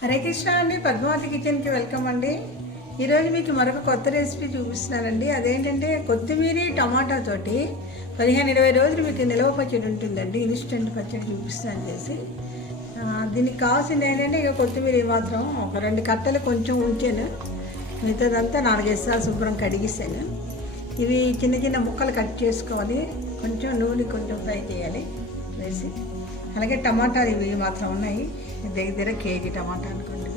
హరే కృష్ణ అండి, పద్మావతి కిచెన్కి వెల్కమ్ అండి. ఈరోజు మీకు మరొక కొత్త రెసిపీ చూపిస్తున్నానండి. అదేంటంటే కొత్తిమీర టమాటా తోటి 15-20 రోజులు మీకు నిల్వ పచ్చడి ఉంటుందండి. ఇన్స్టెంట్ పచ్చడి చూపిస్తాను చేసి. దీనికి కావాల్సింది ఏంటంటే ఇక కొత్తిమీర మాత్రం ఒక 2 కట్టలు కొంచెం ఉంచాను. మిగతాదంతా 4-5 సార్లు శుభ్రం కడిగిస్తాను. ఇవి చిన్న చిన్న ముక్కలు కట్ చేసుకోవాలి. కొంచెం నూనె కొంచెం ఫ్రై చేయాలి వేసి. అలాగే టమాటాలు ఇవి మాత్రం ఉన్నాయి, దగ్గర కేజీ టమాటా అనుకోండి.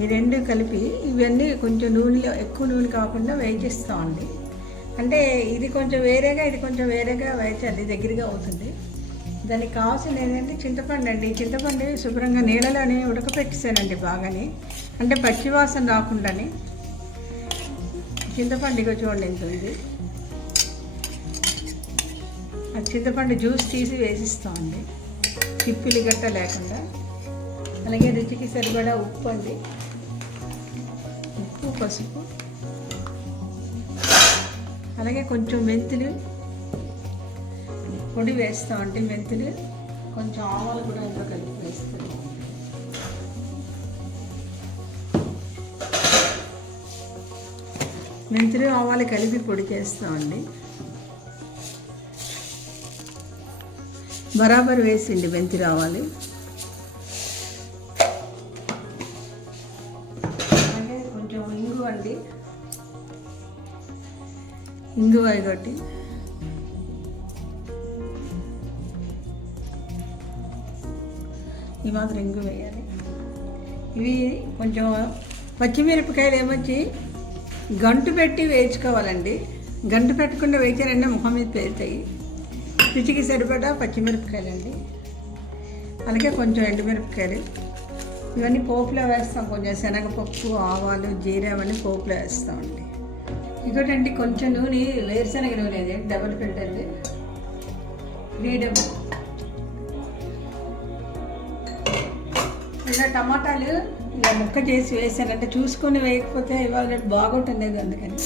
ఈ 2 కలిపి ఇవన్నీ కొంచెం నూనెలో ఎక్కువ నూనె కాకుండా వేయించేస్తామండి. అంటే ఇది కొంచెం వేరేగా ఇది కొంచెం వేరేగా వేయించాలి, దగ్గరగా అవుతుంది. దానికి కావాల్సింది ఏంటంటే చింతపండు అండి. చింతపండు శుభ్రంగా నీళ్ళలోనే ఉడకపెట్టేసానండి బాగానే, అంటే పచ్చివాసన రాకుండానే. చింతపండుగా చూడండి ఎంత ఉంది. ఆ చింతపండు జ్యూస్ తీసి వేసిస్తామండి, పిప్పిలి గట్ట లేకుండా. అలాగే రుచికి సరిపడా ఉప్పు అండి, ఉప్పు పసుపు. అలాగే కొంచెం మెంతులు పొడి వేస్తామండి. మెంతులు కొంచెం ఆవాలు కూడా ఇందులో కలిపి వేస్తాం. మెంతులు ఆవాలు కలిపి పొడి చేస్తామండి. బరాబర్ వేసిండి మెంతి రావాలి. అలాగే కొంచెం ఇంగువ అండి, ఇంగువ ఒకటి. ఈ మాత్రం ఇంగువ వేయాలి. ఇవి కొంచెం పచ్చిమిరపకాయలు ఏమొచ్చి గంటు పెట్టి వేయించుకోవాలండి. గంటు పెట్టకుండా వేయించారంటే ముఖం మీద పేరుతాయి. రుచికి సరిపడా పచ్చిమిరపకాయలు అండి, అలాగే కొంచెం ఎండుమిరపకాయలు. ఇవన్నీ పోపులో వేస్తాం. కొంచెం శనగపప్పు, ఆవాలు, జీరా అవన్నీ పోపులో వేస్తామండి. ఇంకోటండి కొంచెం నూనె, వేరుశనగ నూనె అది డబుల్ ఫిల్టర్ది, 3 డబ్బులు. ఇలా టమాటాలు ఇలా ముక్క చేసి వేసానంటే చూసుకొని వేయకపోతే ఇవాళ బాగుంటుంది అందుకని.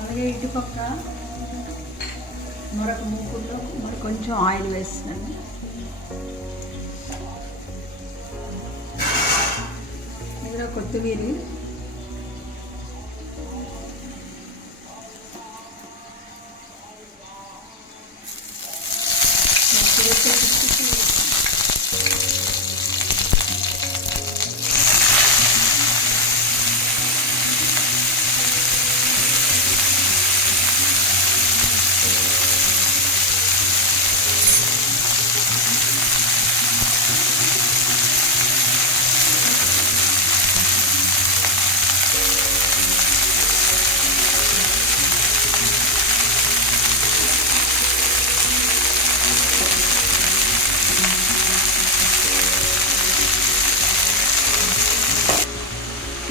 అలాగే ఇటుపక్క మరొక మూకుల్లో మరి కొంచెం ఆయిల్ వేస్తున్నాను. ఇందులో కొత్తిమీర,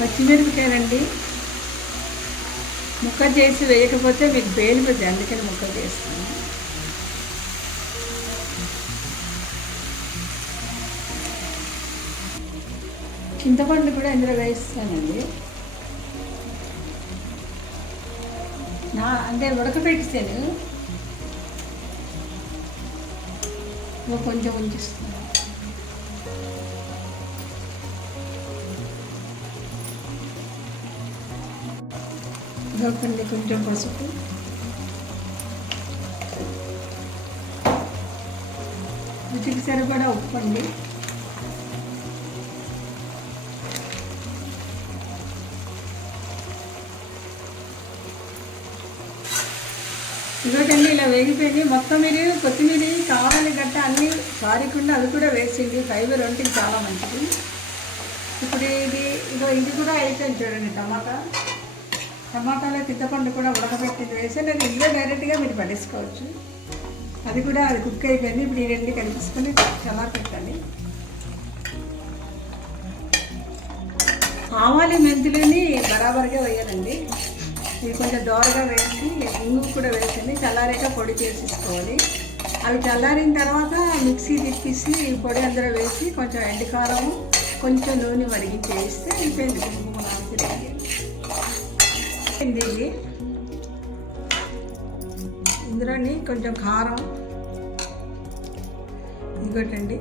పచ్చిమిరపకాయలండి. ముక్క చేసి వేయకపోతే మీకు పేలిపోతుంది, అందుకని ముక్క చేస్తాను. చింతపండు కూడా ఇందులో వేస్తానండి. అంటే ఉడకపెట్టేసాను, కొంచెం ఉంచిస్తాను. ఇదొకండి కొంచెం పసుపు, రుచికి సరిపడా ఉప్పు అండి. ఇదొకండి ఇలా వేగిపోయింది. మొత్తం మీరు కొత్తిమీర కావాలి గట్ట అన్నీ పారకుండా అది కూడా వేసింది. ఫైబర్ ఒంటికి చాలా మంచిది. ఇప్పుడు ఇది కూడా అయిపోయింది చూడండి. టమాటాలో చింతపండు కూడా ఉడకబెట్టింది వేసి నేను ఇందులో డైరెక్ట్గా మీరు పడేసుకోవచ్చు. అది కూడా కుక్ అయిపోయింది. ఇప్పుడు ఈ 2 కలిపేసుకొని చల్లారి పెట్టాలి. ఆవాలు మెంతులని బరాబర్గా వేయాలండి. ఇది కొంచెం దోరగా వేసి ఇంగు కూడా వేసి చల్లారాక పొడి చేసేసుకోవాలి. అవి చల్లారిన తర్వాత మిక్సీ తిప్పేసి పొడి అందరూ వేసి కొంచెం ఎండుకారం కొంచెం నూనె మరిగించి వేస్తే అయిపోయింది ఇది. ఇందులోని కొంచెం కారం ఇంకోటండి,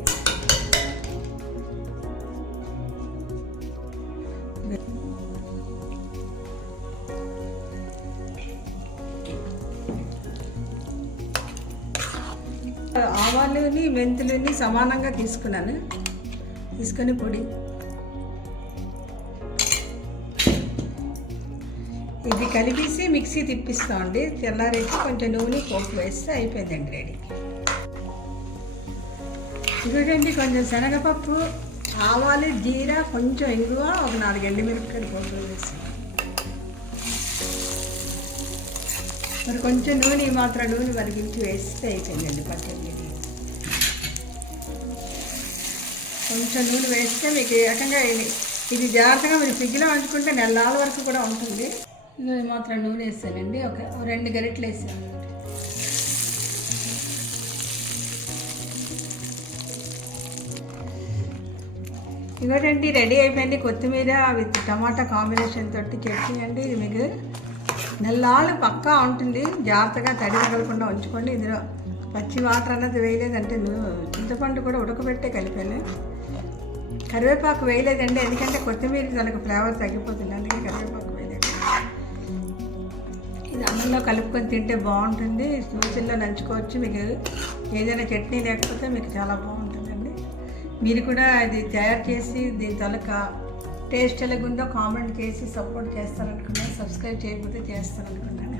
ఆవాలుని మెంతులని సమానంగా తీసుకొని పొడి ఇది కలిపేసి మిక్సీ తిప్పిస్తామండి. తెల్లారేసి కొంచెం నూనె పోపు వేస్తే అయిపోయిందండి రెడీ. ఇదిగోండి కొంచెం శనగపప్పు, ఆవాలు, జీరా, కొంచెం ఇంగువ, ఒక 4 ఎండుమిరపకాయలు పోపు వేసి మరి కొంచెం నూనె మాత్రం నూనె మరిగించి వేస్తే అయిపోయిందండి పచ్చడి. కొంచెం నూనె వేస్తే మీకు ఏకంగా ఇది జాగ్రత్తగా మీరు ఫ్రిడ్జ్లో ఉంచుకుంటే నెలల వరకు కూడా ఉంటుంది. ఇది మాత్రం నూనె వేస్తానండి, ఒక 2 గరిటెలు వేసాను. ఇవ్వటండి రెడీ అయిపోయింది. కొత్తిమీర విత్ టమాటా కాంబినేషన్ తోటి చట్నీ అండి. ఇది మీకు నెలలు పక్కా ఉంటుంది. జాగ్రత్తగా తడి తగలకుండా ఉంచుకోండి. ఇందులో పచ్చి వాటర్ అన్నది వేయలేదంటే చింతపండు కూడా ఉడకబెట్టే కలిపాను. కరివేపాకు వేయలేదండి, ఎందుకంటే కొత్తిమీర తనకు ఫ్లేవర్ తగ్గిపోతుంది, అందుకే కరివేపాకు వేయలేదు. ఇది అన్నంలో కలుపుకొని తింటే బాగుంటుంది. దోశల్లో నంచుకోవచ్చు. మీకు ఏదైనా చట్నీ లేకపోతే మీకు చాలా బాగుంటుందండి. మీరు కూడా ఇది తయారు చేసి దీని తలక టేస్ట్ ఎలాగుందో కామెంట్ చేసి సపోర్ట్ చేస్తారనుకున్నాను. సబ్స్క్రైబ్ చేయకపోతే చేస్తారనుకున్నాను.